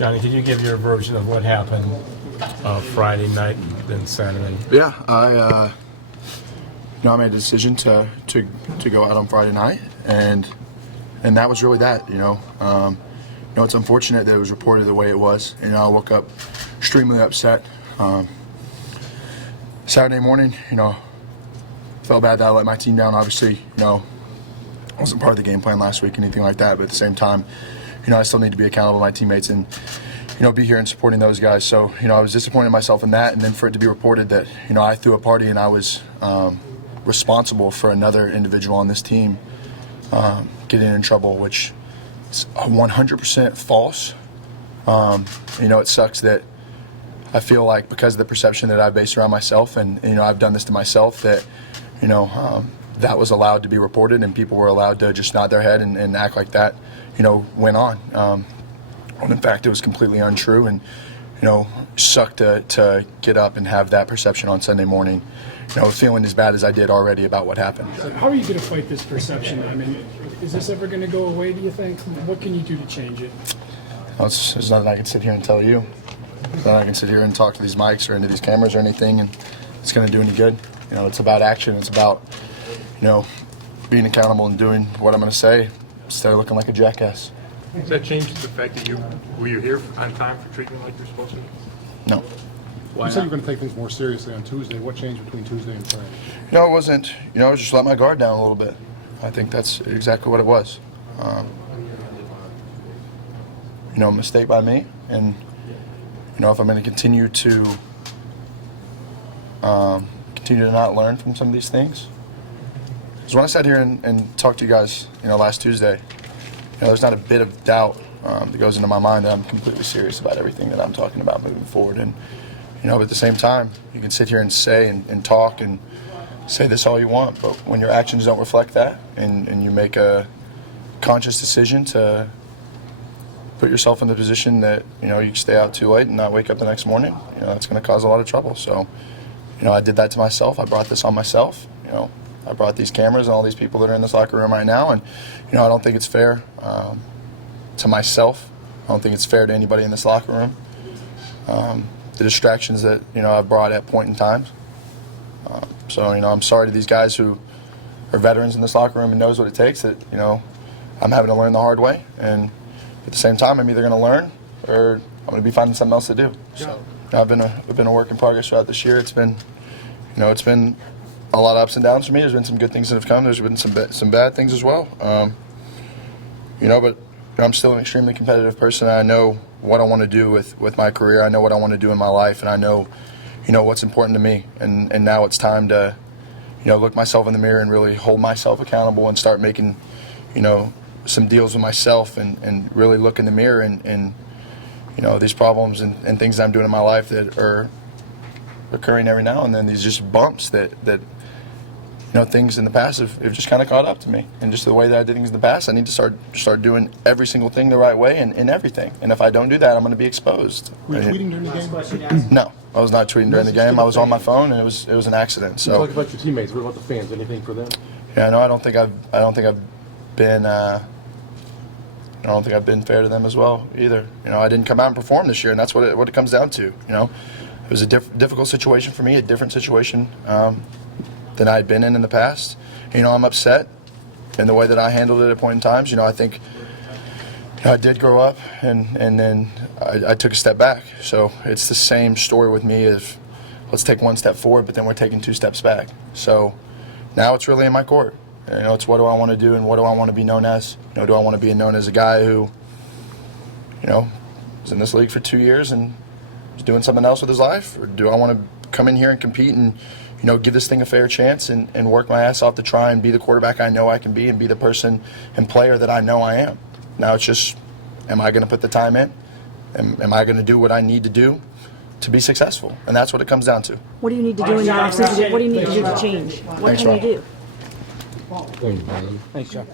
Johnny, can you give your version of what happened Friday night and then Saturday? Yeah, I made a decision to go out on Friday night, and that was really that. It's unfortunate that it was reported the way it was. I woke up extremely upset. Saturday morning, felt bad that I let my team down. Obviously, I wasn't part of the game plan last week, anything like that. But at the same time, I still need to be accountable to my teammates and, be here and supporting those guys. So, I was disappointed in myself in that. And then for it to be reported that, I threw a party and I was responsible for another individual on this team getting in trouble, which is 100% false. It sucks that I feel like because of the perception that I based around myself and, I've done this to myself that, that was allowed to be reported and people were allowed to just nod their head and act like that, went on. When in fact it was completely untrue and, sucked to get up and have that perception on Sunday morning, feeling as bad as I did already about what happened. So how are you going to fight this perception? I mean, is this ever going to go away, do you think? What can you do to change it? Well, there's nothing I can sit here and tell you. There's nothing I can sit here and talk to these mics or into these cameras or anything, and it's going to do any good. It's about action. It's about, being accountable and doing what I'm going to say instead of looking like a jackass. Does that change the fact that were you here on time for treatment like you're supposed to? No. Why you said you're going to take things more seriously on Tuesday. What changed between Tuesday and Friday? It wasn't. I was just let my guard down a little bit. I think that's exactly what it was. A mistake by me, and if I'm going to continue to not learn from some of these things. Because when I sat here and talked to you guys, last Tuesday, there's not a bit of doubt that goes into my mind that I'm completely serious about everything that I'm talking about moving forward. And, but at the same time, you can sit here and say and talk and say this all you want, but when your actions don't reflect that and you make a conscious decision to put yourself in the position that, you stay out too late and not wake up the next morning, that's going to cause a lot of trouble. So, I did that to myself. I brought this on myself. I brought these cameras and all these people that are in this locker room right now, and I don't think it's fair to myself. I don't think it's fair to anybody in this locker room. The distractions that I've brought at point in times. So I'm sorry to these guys who are veterans in this locker room and knows what it takes. That I'm having to learn the hard way, and at the same time, I'm either going to learn or I'm going to be finding something else to do. So I've been a work in progress throughout this year. It's been a lot of ups and downs for me. There's been some good things that have come. There's been some bad things as well. But I'm still an extremely competitive person. I know what I want to do with my career. I know what I want to do in my life, and I know, what's important to me. And now it's time to, look myself in the mirror and really hold myself accountable and start making, some deals with myself and really look in the mirror and these problems and things that I'm doing in my life that are occurring every now and then. These just bumps that things in the past have just kind of caught up to me. And just the way that I did things in the past, I need to start doing every single thing the right way and everything. And if I don't do that, I'm going to be exposed. Were you tweeting during the game? No, I was not tweeting during the game. I was on my phone, and it was an accident. So talk about your teammates. What about the fans? Anything for them? Yeah, no, I don't think I've been. I don't think I've been fair to them as well either. I didn't come out and perform this year, and that's what it comes down to. It was a difficult situation for me, a different situation than I had been in the past. I'm upset in the way that I handled it at point in times. I think I did grow up, and then I took a step back. So it's the same story with me as let's take one step forward, but then we're taking 2 steps back. So now it's really in my court. It's what do I want to do and what do I want to be known as? Do I want to be known as a guy who, was in this league for 2 years and is doing something else with his life? Or do I want to come in here and compete and, give this thing a fair chance and work my ass off to try and be the quarterback I know I can be and be the person and player that I know I am? Now it's just, am I going to put the time in? Am I going to do what I need to do to be successful? And that's what it comes down to. What do you need to do in your offseason? What do you need to do to change? What can you do? Thanks, John.